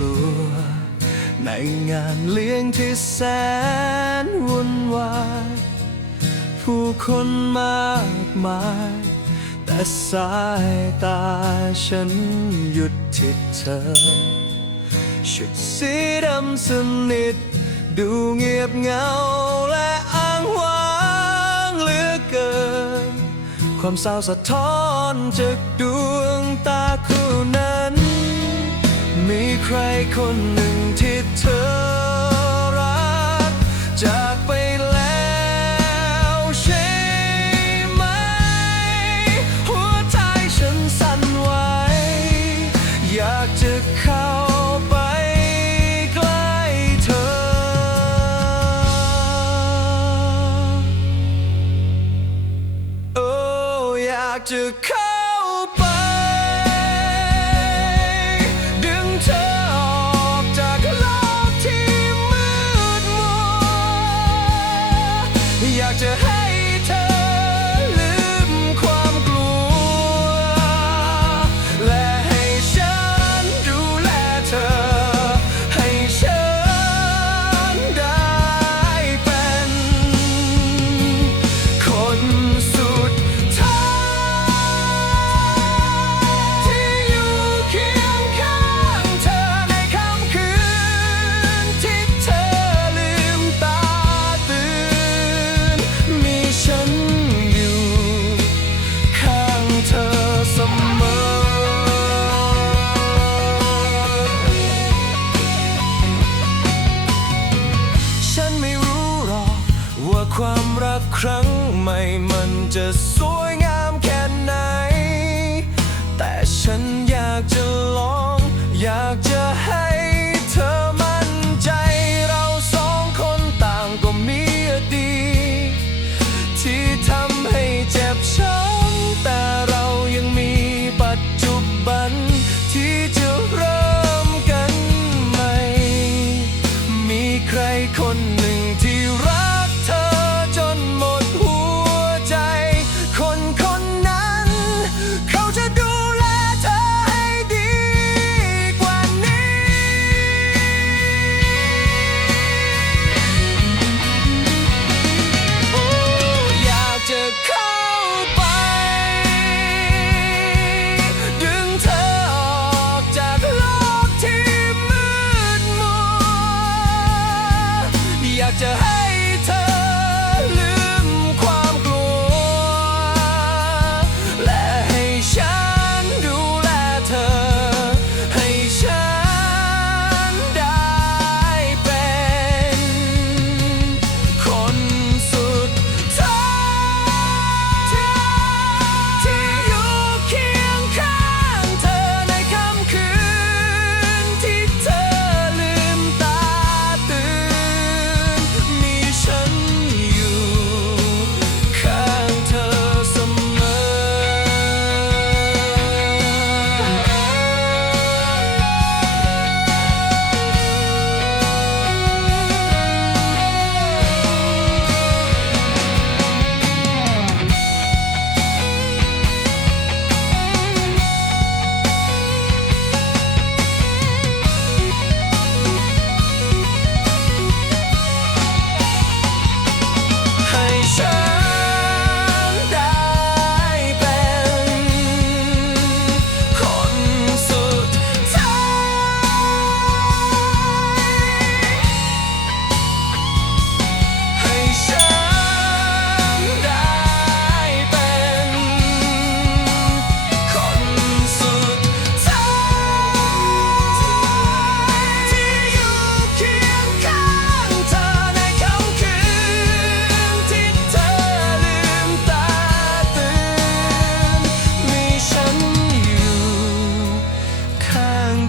ลัว ในงานเลี้ยงที่แสนวุ่นวาย ผู้คนมากมาย แต่สายตาฉันหยุดที่เธอ ชุดสีดำสนิท ดูเงียบเงาและอ้างว้างเหลือเกิน ความเศร้าสะท้อนจากดวงตาคู่นั้น คนหนึ่งที่เธอรัก จากไปแล้วใช่ไหม หัวใจฉันสั่นไหวอยากจะเข้าไปใกล้เธอ โอ้อยากจะเข้ your head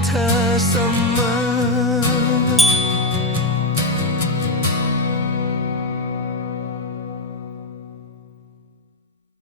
เธอเสมอ